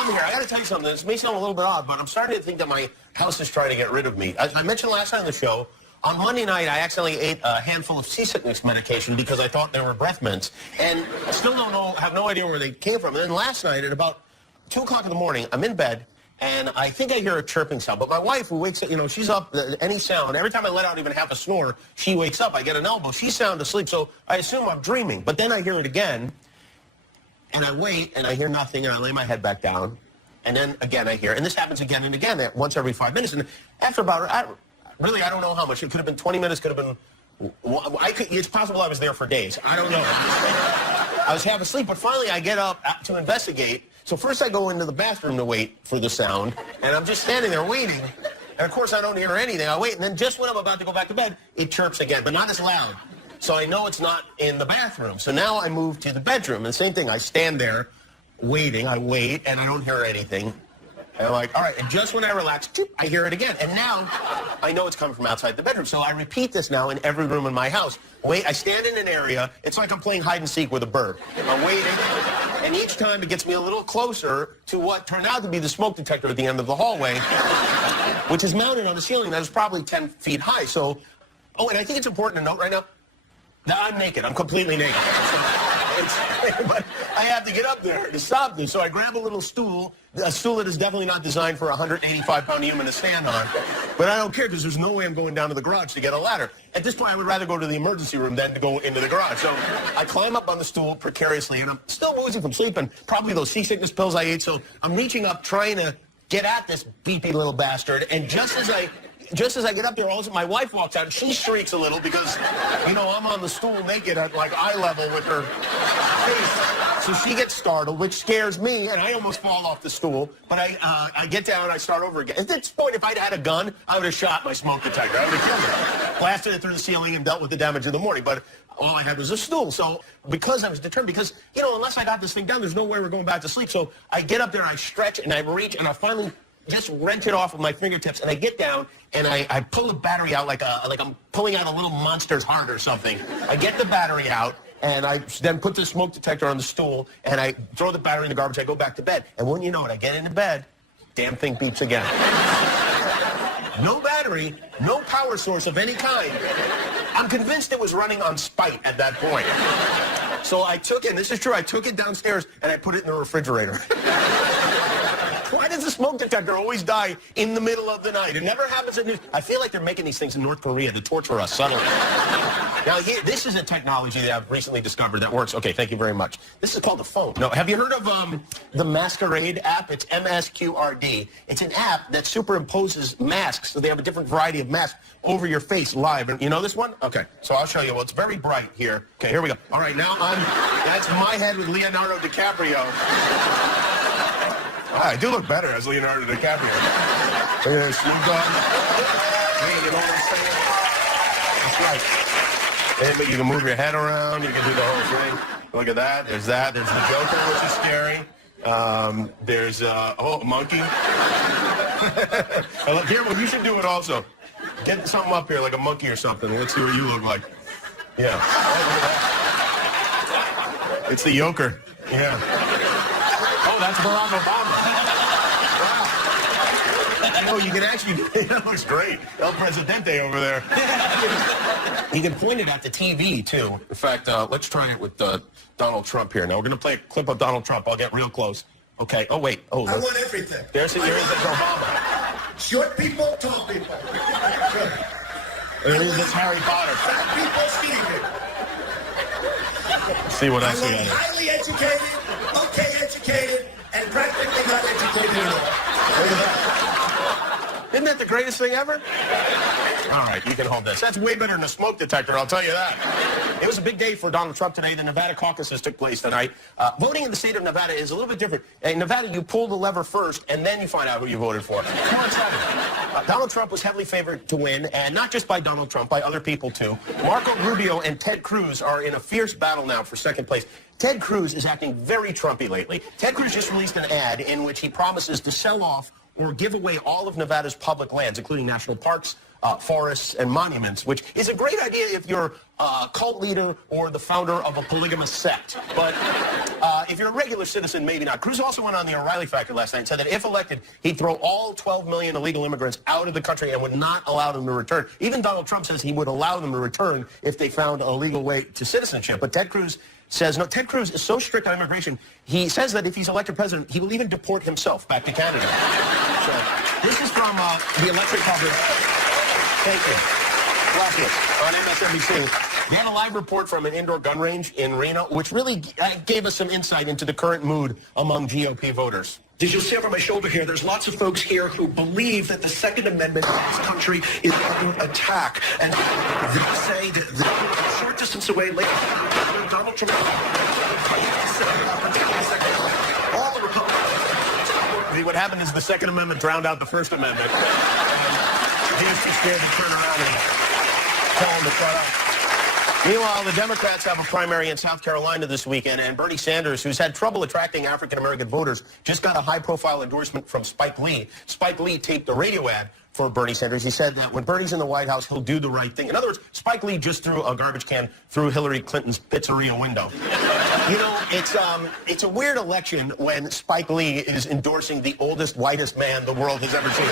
I'm here. I got to tell you something. This may sound a little bit odd, but I'm starting to think that my house is trying to get rid of me. As I mentioned last night on the show, on Monday night, I accidentally ate a handful of seasickness medication because I thought they were breath mints. And I still don't know, have no idea where they came from. And then last night at about 2 o'clock in the morning, I'm in bed, and I think I hear a chirping sound. But my wife, who wakes up, you know, she's up, any sound. Every time I let out even half a snore, she wakes up. I get an elbow. She's sound asleep, so I assume I'm dreaming. But then I hear it again. And I wait, and I hear nothing, and I lay my head back down. And then, again, I hear, and this happens again and again, once every 5 minutes. And after about, I don't know how much. It could have been 20 minutes, could have been, it's possible I was there for days. I don't know. I was half asleep, but finally I get up to investigate. So first I go into the bathroom to wait for the sound, and I'm just standing there waiting. And, of course, I don't hear anything. I wait, and then just when I'm about to go back to bed, it chirps again, but not as loud. So I know it's not in the bathroom. So now I move to the bedroom. And the same thing. I stand there waiting. I wait, and I don't hear anything. And I'm like, all right. And just when I relax, I hear it again. And now I know it's coming from outside the bedroom. So I repeat this now in every room in my house. Wait, I stand in an area. It's like I'm playing hide and seek with a bird. I'm waiting. And each time it gets me a little closer to what turned out to be the smoke detector at the end of the hallway, which is mounted on the ceiling that is probably 10 feet high. So, and I think it's important to note right now, I'm naked. I'm completely naked. But I have to get up there to stop this. So I grab a little stool, a stool that is definitely not designed for a 185-pound human to stand on. But I don't care because there's no way I'm going down to the garage to get a ladder. At this point, I would rather go to the emergency room than to go into the garage. So I climb up on the stool precariously, and I'm still woozy from sleep and probably those seasickness pills I ate. So I'm reaching up, trying to get at this beepy little bastard. And just as I get up there, all of a sudden my wife walks out, and she shrieks a little because, you know, I'm on the stool naked at, like, eye level with her face. So she gets startled, which scares me, and I almost fall off the stool. But I get down, I start over again. At this point, if I'd had a gun, I would have shot my smoke detector. I would have killed it. Blasted it through the ceiling and dealt with the damage in the morning. But all I had was a stool. So because I was determined, because, you know, unless I got this thing down, there's no way we're going back to sleep. So I get up there, and I stretch, and I reach, and I finally just wrench it off with my fingertips, and I get down, and I pull the battery out like I'm pulling out a little monster's heart or something. I get the battery out, and I then put the smoke detector on the stool, and I throw the battery in the garbage. I go back to bed, and wouldn't you know it, I get into bed, damn thing beeps again. No battery, no power source of any kind. I'm convinced it was running on spite at that point. So I took it, and this is true, I took it downstairs, and I put it in the refrigerator. Why does the smoke detector always die in the middle of the night? It never happens in news. I feel like they're making these things in North Korea to torture us subtly. Now, this is a technology that I've recently discovered that works. Okay, thank you very much. This is called a phone. No, have you heard of the Masquerade app? It's MSQRD. It's an app that superimposes masks, so they have a different variety of masks over your face live. And you know this one? Okay, so I'll show you. Well, it's very bright here. Okay, here we go. All right, now that's my head with Leonardo DiCaprio. I do look better as Leonardo DiCaprio. Look at this, Snoop Dogg. Hey, you know what I'm saying? That's right. Hey, but you can move your head around. You can do the whole thing. Look at that. There's that. There's the Joker, which is scary. There's, a monkey. Here, well, you should do it also. Get something up here, like a monkey or something. Let's see what you look like. Yeah. It's the Joker. Yeah. Oh, that's Barack Obama. Wow. Oh, you can actually, that looks great. El Presidente over there. You can point it at the TV, too. In fact, let's try it with Donald Trump here. Now, we're going to play a clip of Donald Trump. I'll get real close. Okay. Oh, wait. Oh, I want everything. There's Obama. Short people, tall people. There's this Harry Potter. Fat people, skinny people. Let's see what else we got. Highly educated, okay educated, and practically not educated at all. Look at that. Isn't that the greatest thing ever? All right, you can hold this. That's way better than a smoke detector, I'll tell you that. It was a big day for Donald Trump today. The Nevada caucuses took place tonight. Voting in the state of Nevada is a little bit different. In Nevada, you pull the lever first, and then you find out who you voted for. It's more exciting. Donald Trump was heavily favored to win, and not just by Donald Trump, by other people, too. Marco Rubio and Ted Cruz are in a fierce battle now for second place. Ted Cruz is acting very Trumpy lately. Ted Cruz just released an ad in which he promises to sell off or give away all of Nevada's public lands, including national parks, forests and monuments, which is a great idea if you're a cult leader or the founder of a polygamous sect. But if you're a regular citizen, maybe not. Cruz also went on the O'Reilly Factor last night and said that if elected, he'd throw all 12 million illegal immigrants out of the country and would not allow them to return. Even Donald Trump says he would allow them to return if they found a legal way to citizenship. But Ted Cruz says, no, Ted Cruz is so strict on immigration, he says that if he's elected president, he will even deport himself back to Canada. So this is from the electric coverage. Thank you. On MSNBC. They had a live report from an indoor gun range in Reno, which really gave us some insight into the current mood among GOP voters. As you'll see over my shoulder here, there's lots of folks here who believe that the Second Amendment in this country is under attack. And they say that a short distance away, Donald Trump, all the Republicans. What happened is the Second Amendment drowned out the First Amendment. He was too scared to turn around and tell him to shut up. Meanwhile, the Democrats have a primary in South Carolina this weekend, and Bernie Sanders, who's had trouble attracting African-American voters, just got a high-profile endorsement from Spike Lee. Spike Lee taped a radio ad for Bernie Sanders. He said that when Bernie's in the White House, he'll do the right thing. In other words, Spike Lee just threw a garbage can through Hillary Clinton's pizzeria window. You know, it's a weird election when Spike Lee is endorsing the oldest, whitest man the world has ever seen.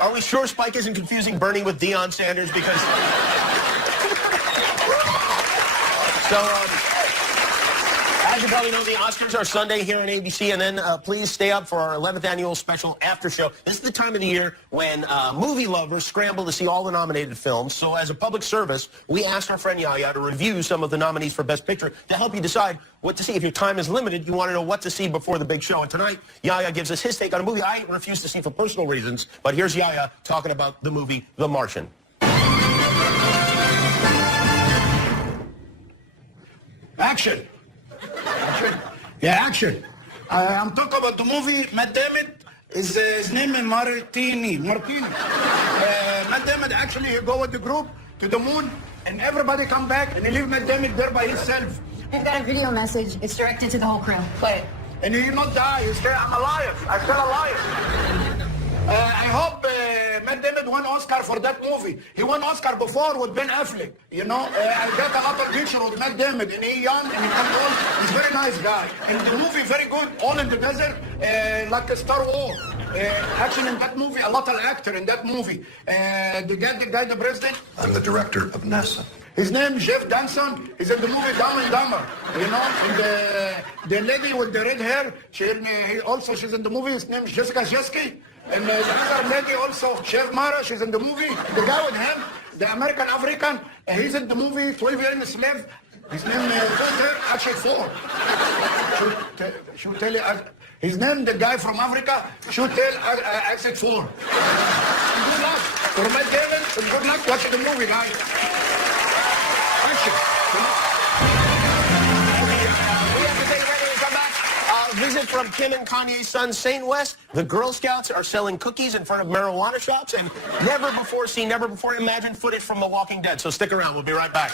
Are we sure Spike isn't confusing Bernie with Deion Sanders? Because... So, as you probably know, the Oscars are Sunday here on ABC, and then please stay up for our 11th annual special after show. This is the time of the year when movie lovers scramble to see all the nominated films. So as a public service, we asked our friend Yaya to review some of the nominees for Best Picture to help you decide what to see. If your time is limited, you want to know what to see before the big show. And tonight, Yaya gives us his take on a movie I refuse to see for personal reasons. But here's Yaya talking about the movie The Martian. Action. Yeah, action. I'm talking about the movie Matt Damon. His name is Martini. Matt Damon actually he go with the group to the moon, and everybody come back, and he leave Matt Damon there by himself. I've got a video message. It's directed to the whole crew. Play it. And he not die. He say, I'm alive. I'm still alive. I hope Matt Damon won Oscar for that movie. He won Oscar before with Ben Affleck. You know, I got a lot of picture with Matt Damon, and he's young and he's old. He's a very nice guy. And the movie very good, all in the desert, like a Star Wars. Actually, in that movie, a lot of actor in that movie. The guy, the president. I'm the director of NASA. His name Jeff Danson. He's in the movie Dumb and Dumber. You know, and the lady with the red hair, she's in the movie. His name is Jessica Chesky. And the other lady also, Chef Mara, she's in the movie. The guy with him, the American African, he's in the movie 12 Years a Slave. His name is actually 4. She'll tell you, his name, the guy from Africa, she'll tell exit 4. Good luck. For Matt Damon, good luck watching the movie, guys. Action. Visit from Kim and Kanye's son, Saint West. The Girl Scouts are selling cookies in front of marijuana shops, and never before seen, never before imagined footage from The Walking Dead. So stick around. We'll be right back.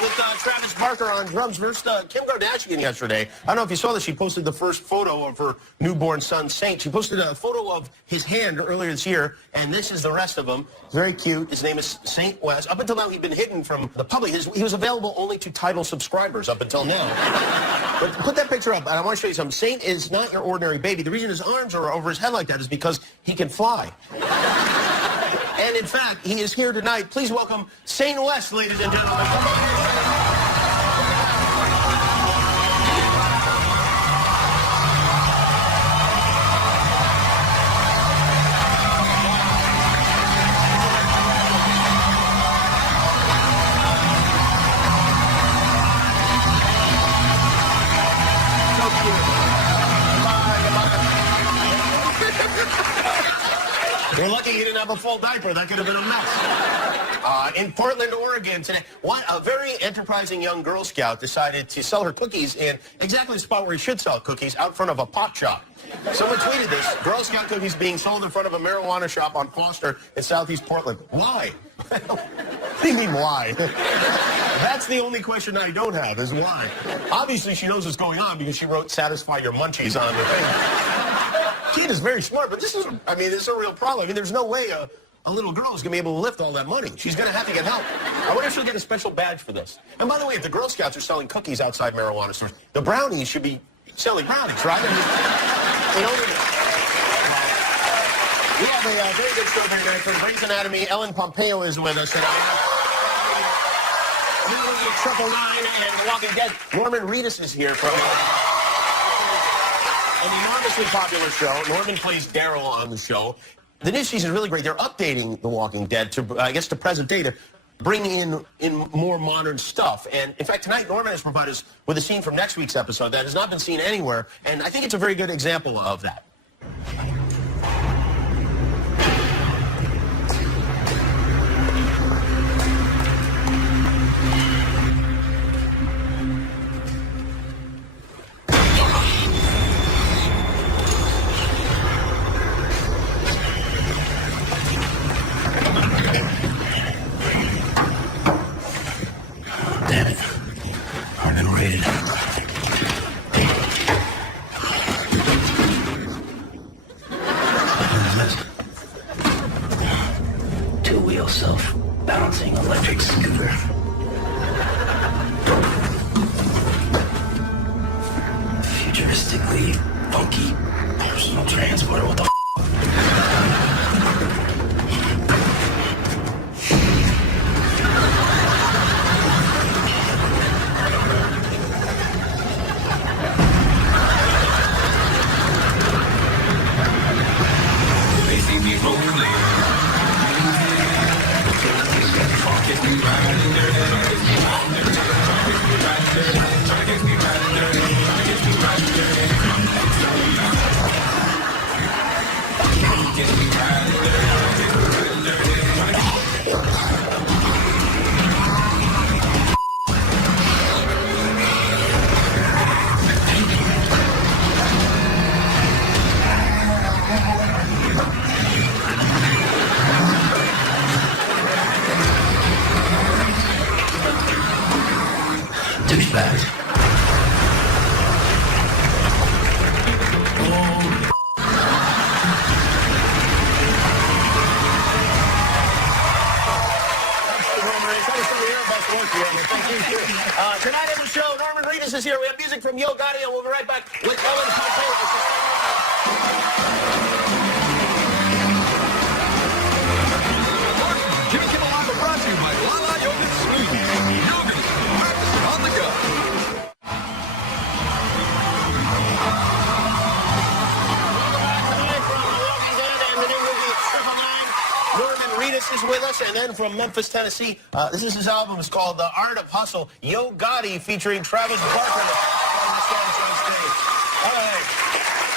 With Travis Barker on drums. First, Kim Kardashian yesterday. I don't know if you saw this. She posted the first photo of her newborn son, Saint. She posted a photo of his hand earlier this year, and this is the rest of him. Very cute. His name is Saint West. Up until now, he'd been hidden from the public. He was available only to Tidal subscribers up until now. But put that picture up, and I want to show you something. Saint is not your ordinary baby. The reason his arms are over his head like that is because he can fly. And in fact, he is here tonight. Please welcome Saint West, ladies and gentlemen. You're lucky you didn't have a full diaper. That could have been a mess. In Portland, Oregon today, a very enterprising young Girl Scout decided to sell her cookies in exactly the spot where he should sell cookies, out front of a pot shop. Someone tweeted this: Girl Scout cookies being sold in front of a marijuana shop on Foster in southeast Portland. Why? What do you mean, why? That's the only question I don't have, is why. Obviously, she knows what's going on because she wrote "satisfy your munchies" on the thing. Kid is very smart, but this is a real problem. I mean, there's no way a little girl is going to be able to lift all that money. She's going to have to get help. I wonder if she'll get a special badge for this. And by the way, if the Girl Scouts are selling cookies outside marijuana stores, the brownies should be selling brownies, right? I mean, you know, we have a very good show here tonight from Grey's Anatomy. Ellen Pompeo is with us. And Triple Nine and Walking Dead. Norman Reedus is here from an enormously popular show. Norman plays Daryl on the show. The new season is really great. They're updating The Walking Dead to, I guess, to present day to bring in more modern stuff. And in fact, tonight Norman has provided us with a scene from next week's episode that has not been seen anywhere. And I think it's a very good example of that. Damn it. Hard and rated. Two-wheel self-balancing electric scooter. Futuristically funky personal transporter. What the douchebags. Tonight on the show, Norman Reedus is here. We have music from Yo Gotti, and we'll be right back with Ellen Pompeo. Jimmy Kimmel Live is brought to you by Lala Yogurt Smoothie. Yogurt, breakfast on the go. Norman Reedus is with us, and then from Memphis, Tennessee, this is his album. It's called The Art of Hustle. Yo Gotti featuring Travis Barker on the stage. All right.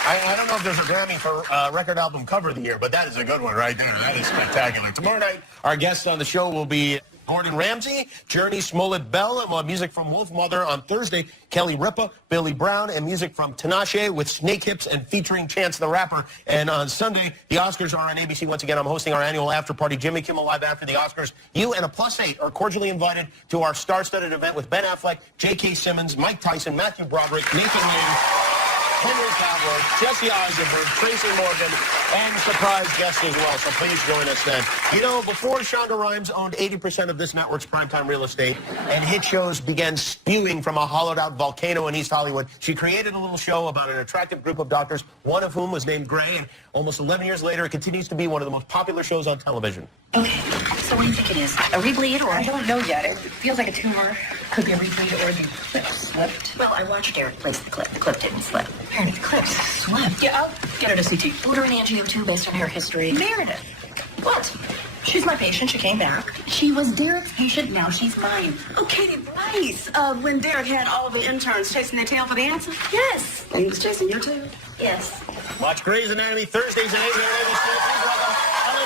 I don't know if there's a Grammy for record album cover of the year, but that is a good one right there. That is spectacular. Tomorrow night, our guests on the show will be Gordon Ramsay, Journey Smollett Bell, and we'll have music from Wolf Mother on Thursday, Kelly Ripa, Billy Brown, and music from Tinashe with Snake Hips and featuring Chance the Rapper. And on Sunday, the Oscars are on ABC. Once again, I'm hosting our annual after party, Jimmy Kimmel Live after the Oscars. You and a +8 are cordially invited to our star-studded event with Ben Affleck, J.K. Simmons, Mike Tyson, Matthew Broderick, Nathan Lane, Henry Cavill, Jesse Eisenberg, Tracy Morgan, and surprise guests as well. So please join us then. You know, before Shonda Rhimes owned 80% of this network's primetime real estate and hit shows began spewing from a hollowed-out volcano in East Hollywood, she created a little show about an attractive group of doctors, one of whom was named Gray, and almost 11 years later, it continues to be one of the most popular shows on television. Okay, so what do you think it is? A rebleed or? I don't know yet. It feels like a tumor. Could be a rebleed or the clip slipped. Well, I watched Derek place the clip. The clip didn't slip. Apparently the clip slipped. Yeah, I'll get her to CT. Order an angio too based on her history. Meredith. What? She's my patient. She came back. She was Derek's patient. Now she's mine. Oh, Katie Price. When Derek had all the interns chasing their tail for the answer? Yes. And he was chasing your tail? Yes. Watch Grey's Anatomy Thursdays at 8 here on ABC. Please welcome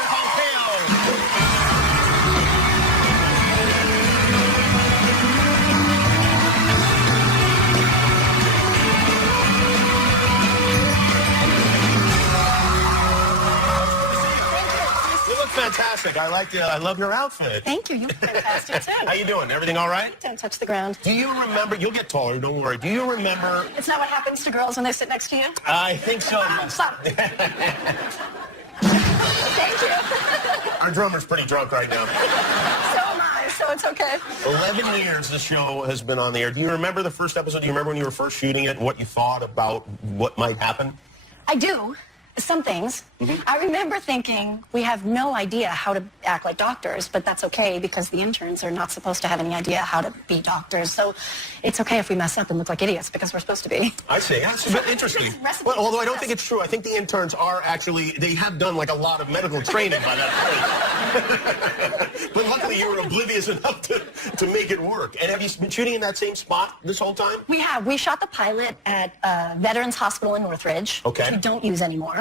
fantastic. I love your outfit. Thank you. You look fantastic, too. How you doing? Everything all right? Don't touch the ground. Do you remember? You'll get taller. Don't worry. Do you remember? It's not what happens to girls when they sit next to you? I think so. Stop. Thank you. Our drummer's pretty drunk right now. So am I, so it's okay. 11 years the show has been on the air. Do you remember the first episode? Do you remember when you were first shooting it, what you thought about what might happen? I do. Some things. I remember thinking, we have no idea how to act like doctors, but that's okay because the interns are not supposed to have any idea how to be doctors. So it's okay if we mess up and look like idiots because we're supposed to be. I see. That's a bit interesting. Well, although I don't think it's true. I think the interns are actually, they have done like a lot of medical training by that point. But luckily you were oblivious enough to make it work. And have you been shooting in that same spot this whole time? We have. We shot the pilot at Veterans Hospital in Northridge, Okay. which we don't use anymore.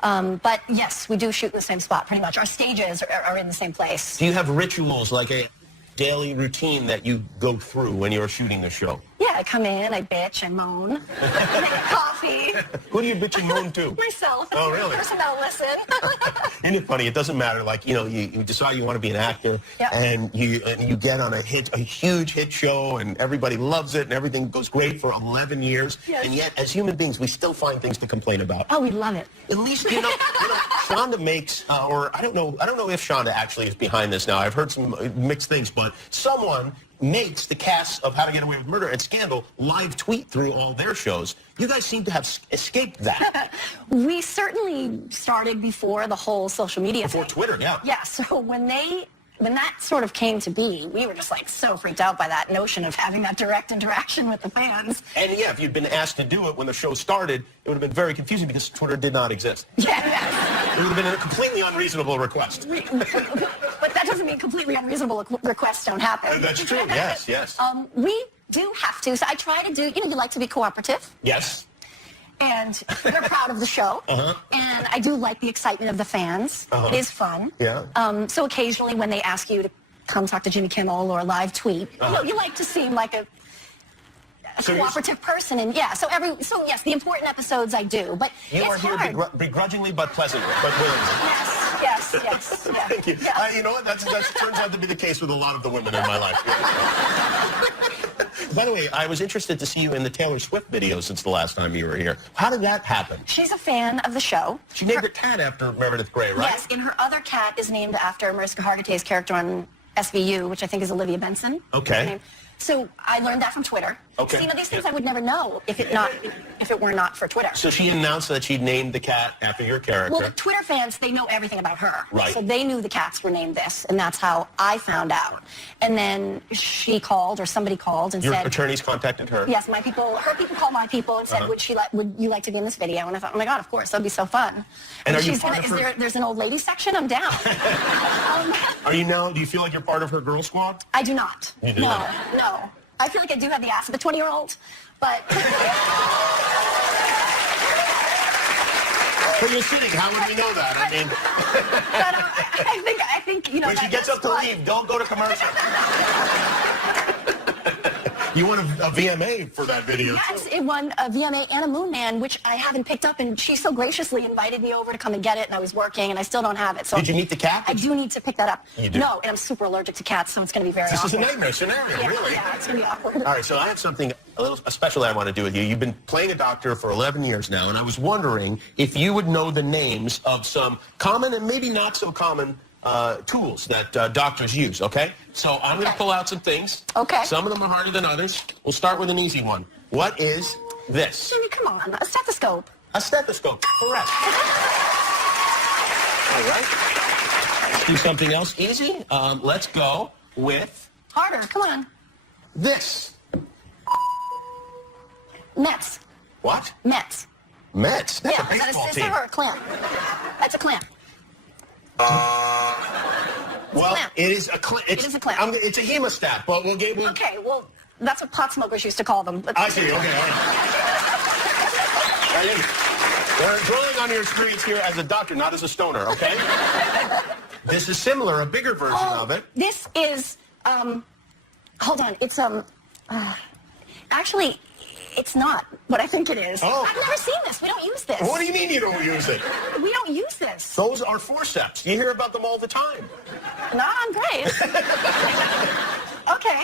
But yes, we do shoot in the same spot pretty much. Our stages are in the same place. Do you have rituals, like a daily routine that you go through when you're shooting the show? Yeah, I come in, I bitch, I moan, I make coffee. Who do you bitch and moan to? Myself. Oh, really? The person that'll listen. Isn't it funny? It doesn't matter. Like, you know, you decide you want to be an actor, Yeah. and you get on a huge hit show, and everybody loves it, and everything goes great for 11 years. Yes. And yet, as human beings, we still find things to complain about. Oh, we love it. At least, you know Shonda makes, or I don't know if Shonda actually is behind this now. I've heard some mixed things, but someone makes the cast of How to Get Away with Murder and Scandal live tweet through all their shows. You guys seem to have escaped that. We certainly started before the whole social media Before thing. Twitter, yeah. Yeah, so when that sort of came to be, we were just like so freaked out by that notion of having that direct interaction with the fans. And yeah, if you'd been asked to do it when the show started, it would have been very confusing because Twitter did not exist. Yeah, It would have been a completely unreasonable request. but that doesn't mean completely unreasonable requests don't happen. That's true, yes, yes. We do have to. So I try to do, you like to be cooperative. Yes. And we're proud of the show. Uh-huh. And I do like the excitement of the fans. Uh-huh. It is fun. Yeah. So occasionally when they ask you to come talk to Jimmy Kimmel or live tweet, you like to seem like a So cooperative person. And yeah, so yes, the important episodes I do, but You are it's here hard. begrudgingly but pleasantly, but willingly. Yes. Yeah. Thank you. Yeah. You know what? That turns out to be the case with a lot of the women in my life. By the way, I was interested to see you in the Taylor Swift video since the last time you were here. How did that happen? She's a fan of the show. She named her cat after Meredith Grey, right? Yes, and her other cat is named after Mariska Hargitay's character on SVU, which I think is Olivia Benson. Okay. Her name. So I learned that from Twitter. Okay. So, these things I would never know if it were not for Twitter. So she announced that she'd named the cat after your character. Well, the Twitter fans, they know everything about her. Right. So they knew the cats were named this, and that's how I found out. And then she called, or somebody called and Your said... attorneys contacted her? Yes, her people called my people and said, would you like to be in this video? And I thought, oh my God, of course, that'd be so fun. And are you she's part of her- there's an old lady section? I'm down. Do you feel like you're part of her girl squad? I do not. You do no, not? no. I feel like I do have the ass of a 20-year-old, but... But you're sitting. How would we know that? I mean... But, I think, When she gets up to leave, don't go to commercial. You won a VMA for that video, Yes, too. it won a VMA and a Moon Man, which I haven't picked up, and she so graciously invited me over to come and get it, and I was working, and I still don't have it. So Did you meet the cat? I do need to pick that up. You do? No, and I'm super allergic to cats, so it's going to be very This awkward. is a nightmare scenario, Yeah, really. Yeah, it's going to be awkward. All right, so I have something especially I want to do with you. You've been playing a doctor for 11 years now, and I was wondering if you would know the names of some common and maybe not so common tools that doctors use, okay? So I'm going to pull out some things. Okay. Some of them are harder than others. We'll start with an easy one. What is this? Jimmy, come on, a stethoscope. A stethoscope. Correct. All right. Let's do something else easy. Let's go with Harder, come on. this. Mets. What? Mets. Mets. That's Yeah, a baseball is team. that or a clamp? That's a clamp. Well, clamp. it is a clamp. It is a clamp. It's a hemostat, but we'll get... Okay, well, that's what pot smokers used to call them. But I see. Okay, all right. We're drawing on your experience here as a doctor, not as a stoner, okay? This is similar, a bigger version of it. This is, hold on, it's, actually, It's not what I think it is. Oh. I've never seen this. We don't use this. What do you mean you don't use it? We don't use this. Those are forceps. You hear about them all the time. Not on Grace. Okay.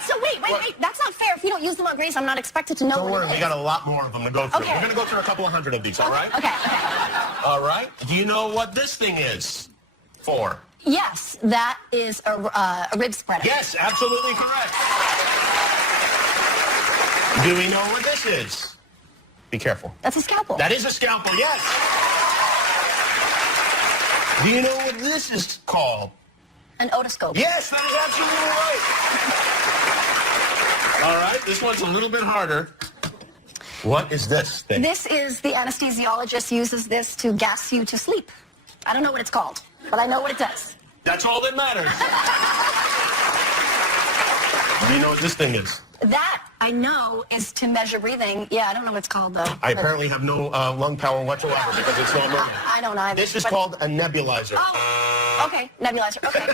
So wait. That's not fair. If you don't use them on Grace, I'm not expected to know Don't what worry, it we is. got a lot more of them to go through. Okay. We're going to go through a couple of hundred of these, all right? Okay. All right. Do you know what this thing is for? Yes, that is a rib spreader. Yes, absolutely correct. Do we know what this is? Be careful. That's a scalpel. That is a scalpel, yes. Do you know what this is called? An otoscope. Yes, that is absolutely right. All right, this one's a little bit harder. What is this thing? This is the anesthesiologist uses this to gas you to sleep. I don't know what it's called, but I know what it does. That's all that matters. Do you know what this thing is? That, I know, is to measure breathing. Yeah, I don't know what it's called, though. I apparently have no lung power whatsoever because it's not moving. I don't either. This is but- called a nebulizer. Oh, okay. Nebulizer. Okay.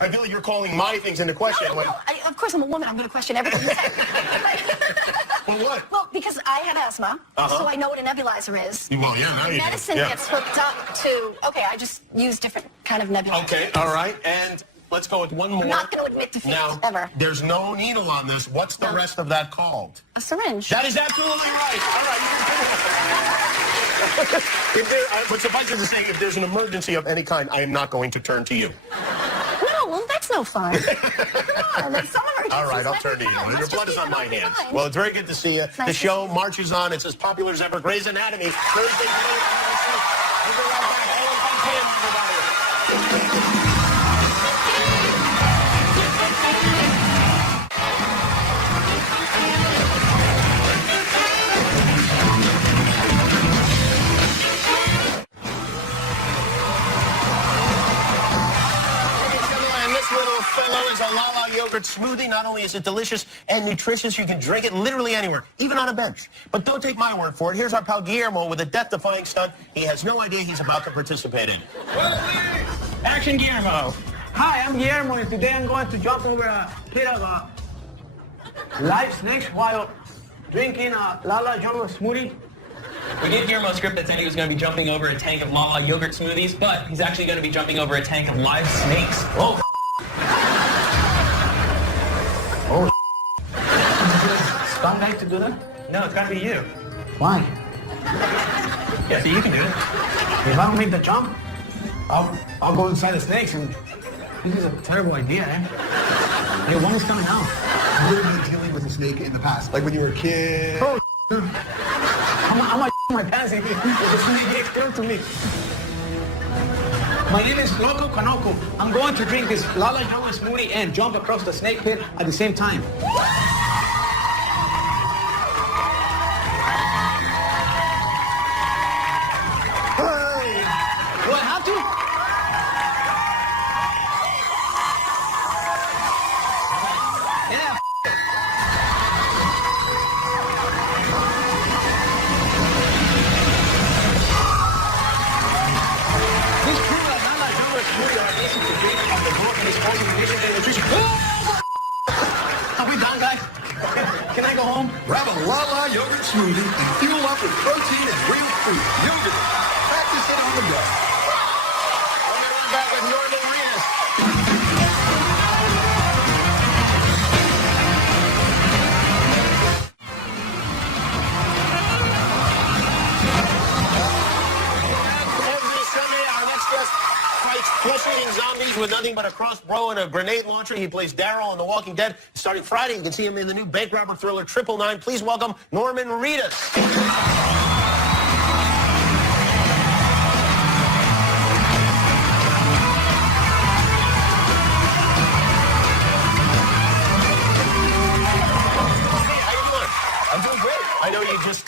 I feel like you're calling my things into question. No. Of course, I'm a woman. I'm going to question everything you say. Well, what? Well, because I have asthma, so I know what a nebulizer is. Well, yeah, now you do. Medicine Yeah. gets hooked up to, okay, I just use different kind of nebulizer. Okay, all right. And let's go with one more. I'm not going to admit defeat, Now, ever. there's no needle on this. What's the rest of that called? A syringe. That is absolutely right. All right, you can but suffice it to say, if there's an emergency of any kind, I am not going to turn to you. No, well, that's no fun. Come on, some emergencies All right, I'll never turn to you. fun. Your Let's blood just is on be my having hands. fun. Well, it's very good to see you. The to show marches on. It's as popular as ever. Grey's Anatomy. Thursday night. We'll be right back. All of fun cam, everybody. And this little fellow is a Lala yogurt smoothie. Not only is it delicious and nutritious, you can drink it literally anywhere, even on a bench. But don't take my word for it. Here's our pal Guillermo with a death-defying stunt he has no idea he's about to participate in. Action, Guillermo. Hi, I'm Guillermo, and today I'm going to jump over a pit of live snakes while drinking a Lala Jungle smoothie. We gave Guillermo a script that said he was going to be jumping over a tank of Lala yogurt smoothies, but he's actually going to be jumping over a tank of live snakes. Oh, Stunt guy to do that? No, it's got to be you. Why? Yeah, so you can do it. If I don't make the jump, I'll go inside the snakes, and this is a terrible idea, eh? Your one's coming out. Where were you dealing with a snake in the past? Like when you were a kid? Oh, I'm like my pants if the snake gets close to me. My name is Loco Kanoko. I'm going to drink this Lala Jungle smoothie and jump across the snake pit at the same time. What, have to? Yeah. This Kimmel and Lala Jungle smoothie are easy to drink on the go and it's also nutrition and nutrition. Are we done, guys? Can I go home? Grab a Lala yogurt smoothie and fuel up with protein and real fruit. Yogurt. Practice it on the go. we'll be right back with Norman Reedus. Every Sunday, our next guest fights flesh-eating zombies with nothing but a crossbow and a grenade launcher. He plays Daryl on The Walking Dead. Starting Friday, you can see him in the new bank robber thriller 999. Please welcome Norman Reedus. I'm doing great. I know you just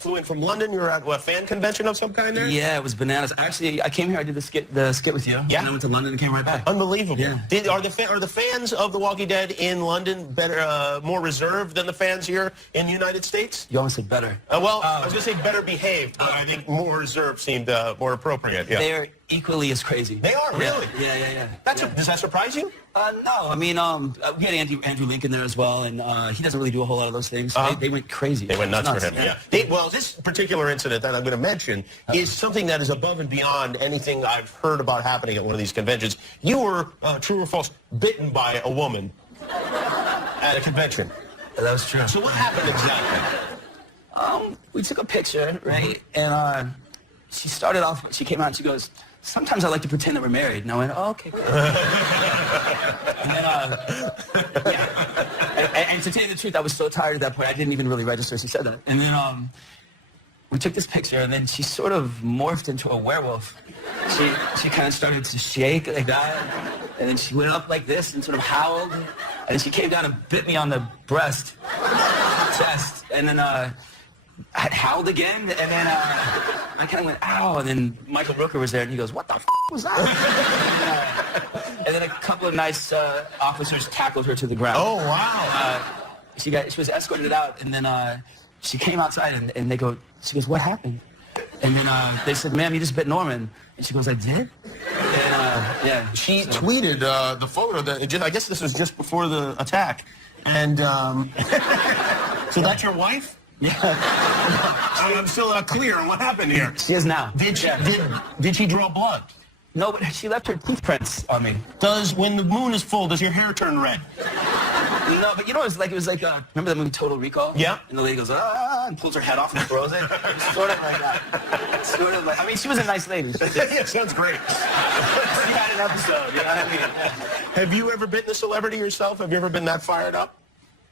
flew in from London. You were at a fan convention of some kind there? Yeah, it was bananas. Actually, I came here. I did the skit with you. Yeah. And I went to London and came right back. Unbelievable. Yeah. Are the fans of The Walking Dead in London better, more reserved than the fans here in the United States? You almost said better. I was going to say better behaved, but I think more reserved seemed more appropriate. Yeah. They're equally as crazy. They are, really? Yeah. Does that surprise you? No, I mean, we had Andrew Lincoln there as well, and he doesn't really do a whole lot of those things. So they went crazy. They went nuts for him, yeah. Well, this particular incident that I'm going to mention is something that is above and beyond anything I've heard about happening at one of these conventions. You were, true or false, bitten by a woman at a convention. That was true. So what happened exactly? We took a picture, right? And she started off, she came out and she goes, sometimes I like to pretend that we're married. And I went, oh, okay, cool. And then, and to tell you the truth, I was so tired at that point, I didn't even really register she said that. And then we took this picture, and then she sort of morphed into a werewolf. She kind of started to shake like that, and then she went up like this and sort of howled, and then she came down and bit me on the breast, chest, and then I howled again, and then I kind of went, ow, and then Michael Rooker was there, and he goes, what the f*** was that? And then a couple of nice officers tackled her to the ground. Oh, wow. She was escorted out, and then she came outside, and she goes, what happened? And then they said, ma'am, you just bit Norman. And she goes, I did? And, yeah. She tweeted the photo that, I guess this was just before the attack. And so that's your wife? Yeah. I'm still not clear on what happened here. She is now. Did she draw blood? No, but she left her tooth prints on me. When the moon is full, does your hair turn red? No, but you know, it was like, remember the movie Total Recall? Yeah. And the lady goes, and pulls her head off and throws it. Sort of like that. Sort of like, I mean, she was a nice lady. Yeah, sounds great. She had an episode, you know what I mean? Have you ever been a celebrity yourself? Have you ever been that fired up?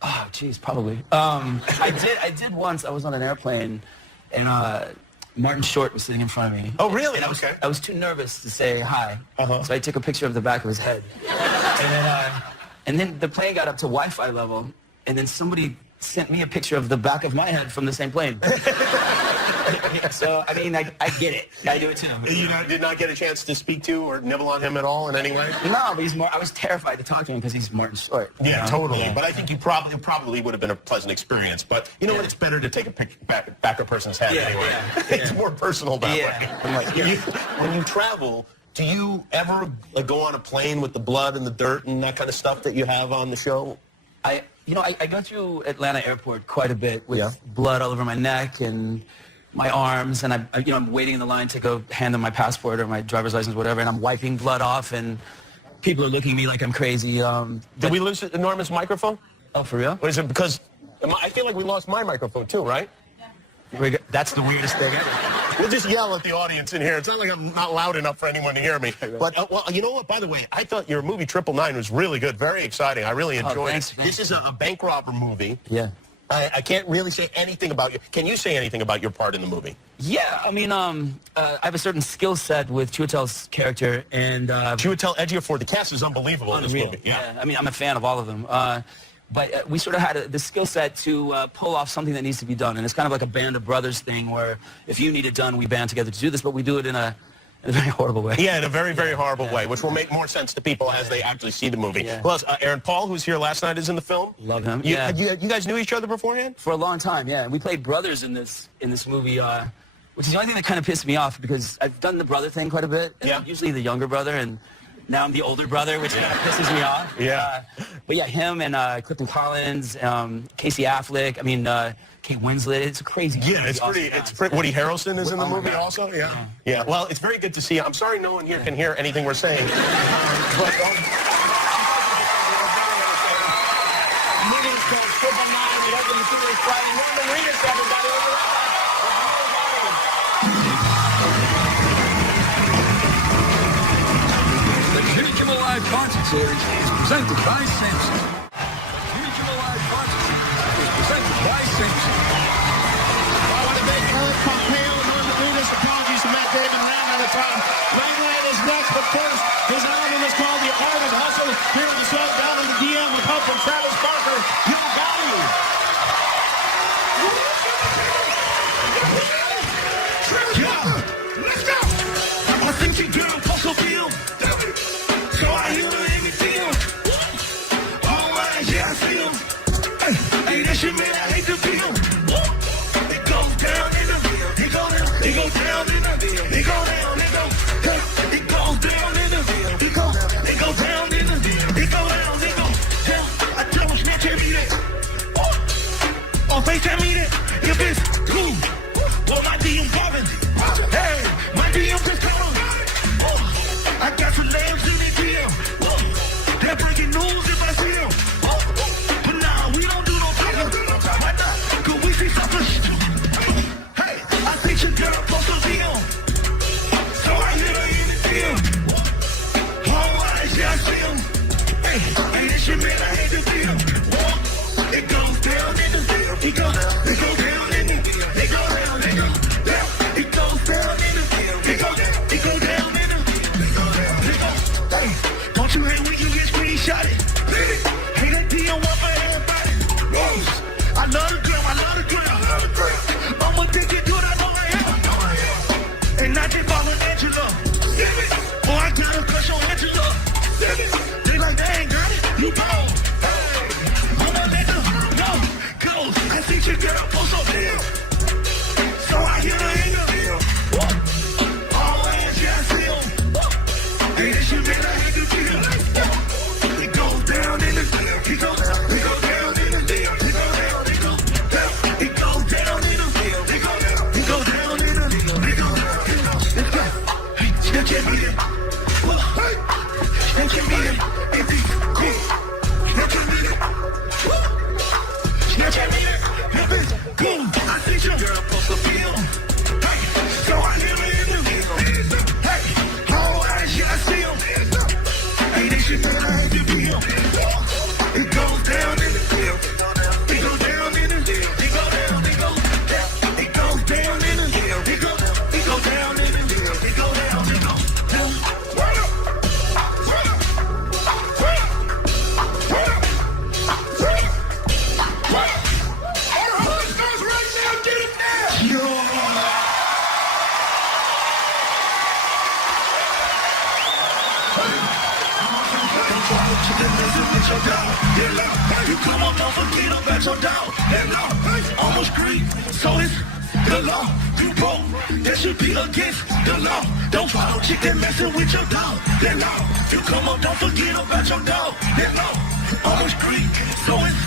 Oh, geez, probably. I did once. I was on an airplane, and Martin Short was sitting in front of me. Oh, really? And I was too nervous to say hi, Uh-huh. so I took a picture of the back of his head. And then the plane got up to Wi-Fi level, and then somebody sent me a picture of the back of my head from the same plane. So, I mean, I get it. I do it too. You did not get a chance to speak to or nibble on him at all in any way? No, but I was terrified to talk to him because he's Martin Short. Yeah, totally. Yeah. But I think it probably would have been a pleasant experience. But you know what? It's better to take a back a person's head anyway. It's more personal that way. When you travel, do you ever go on a plane with the blood and the dirt and that kind of stuff that you have on the show? I go through Atlanta Airport quite a bit with blood all over my neck and my arms, and I'm waiting in the line to go hand them my passport or my driver's license, whatever, and I'm wiping blood off, and people are looking at me like I'm crazy. Did we lose Norman's microphone? Oh, for real? Or is it because I feel like we lost my microphone too, right? That's the weirdest thing ever. We'll just yell at the audience in here. It's not like I'm not loud enough for anyone to hear me. But, well, you know what? By the way, I thought your movie 999 was really good, very exciting. I really enjoyed it. This is a bank robber movie. Yeah. I can't really say anything about you. Can you say anything about your part in the movie? Yeah, I mean, I have a certain skill set with Chiwetel's character, and Chiwetel Ejiofor, the cast is unbelievable in this movie. Yeah, I mean, I'm a fan of all of them. But we sort of had the skill set to pull off something that needs to be done, and it's kind of like a band of brothers thing where if you need it done, we band together to do this, but we do it in a very horrible way. Yeah, in a very, very horrible way, which will make more sense to people as they actually see the movie. Yeah. Plus, Aaron Paul, who's here last night, is in the film. Love him. You guys knew each other beforehand? For a long time, yeah. We played brothers in this movie, which is the only thing that kind of pissed me off because I've done the brother thing quite a bit. And I'm usually the younger brother, and now I'm the older brother, which kind of pisses me off. Yeah. But yeah, him and Clifton Collins, Casey Affleck, I mean, Kate Winslet. It's a crazy. Yeah, it's pretty. Woody Harrelson is in the movie also. Yeah. Well, it's very good to see you. I'm sorry no one here can hear anything we're saying. The movie is called 999. We open the theaters Friday. Norman Reedus, everybody. The Jimmy Kimmel Live Concert Series is presented by Samsung. The Jimmy Kimmel Live Concert Series is presented by Samsung. I want to thank Eric Pompeo and Norman Reedus. Apologies to Matt David and Rand on the time. Ryan is next, but first, his album is called The Art of Hustle. Here on the show, down in the DM with help from Travis Barker. Your value. Let's go! I think you're down fossil fuel. So I hear every feel. Oh, FaceTime me that if it's cool. Well, my DM poppin'. Hey, my DM just callin'. I got some lambs in the DM. They're breaking news if I see them. But nah, we don't do no talking. Why not? Cause we see something. Hey, I think your girl post a DM. So I hit her in the DM. Oh, yeah, I see him. Hey, and this shit, man, I hate to see him. It goes down in the field. It goes down in the field. It goes down in the field. It goes down in the field. It goes down in the field. Hey, don't you hate when you get screenshotted? Hey, that DM one for everybody. I love the girl. I'm addicted to it. I know I am. And I just following Angela. Oh, I got a crush on Angela. They like, dang, girl, you bone. I see your girl post on video. So I hit her in the video. All hands, yeah, I see him. Hey, this shit, man, I hate to feel. It goes down in the field. It goes down in the field. It goes down in the field. It goes down in the field. It goes down in the field. It goes down. Hey, Snapchat me them. Snapchat me them. If it's cool. Snapchat me them. Snapchat me them. Boom! I see your girl post a film. Hey, so I hit her in the video. Hey, all eyes, yeah, I see him. Hey, this shit, man, I hate to be him. It goes down in the field. It goes down in the field. It goes down, it goes down. It goes down in the field. It goes down in the field. It goes down, it goes down. What up? What up? What up? What up? What up? What up? You come on, don't forget about your dog. That law, almost green, so it's the law. You broke, that should be against the law. Don't follow chick that messing with your dog. That law, you come on, don't forget about your dog. That law, almost green, so it's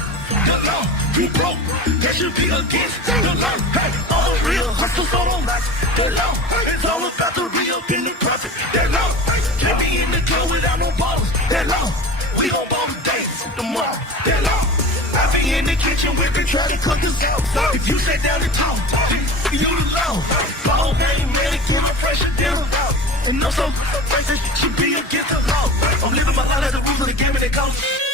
the law. You broke, that should be against the law. Hey, all real hustle, so don't like the law. It's all about the re-up in the profit. That law, can't be in the club without no ballers. That law. We gon' ball today, tomorrow, that long. I be in the kitchen with the try to cook us out. If you sit down and talk, you alone. Ball game, man, get my pressure down. And no so, should be against the law. I'm living my life as the rules of the game and it goes.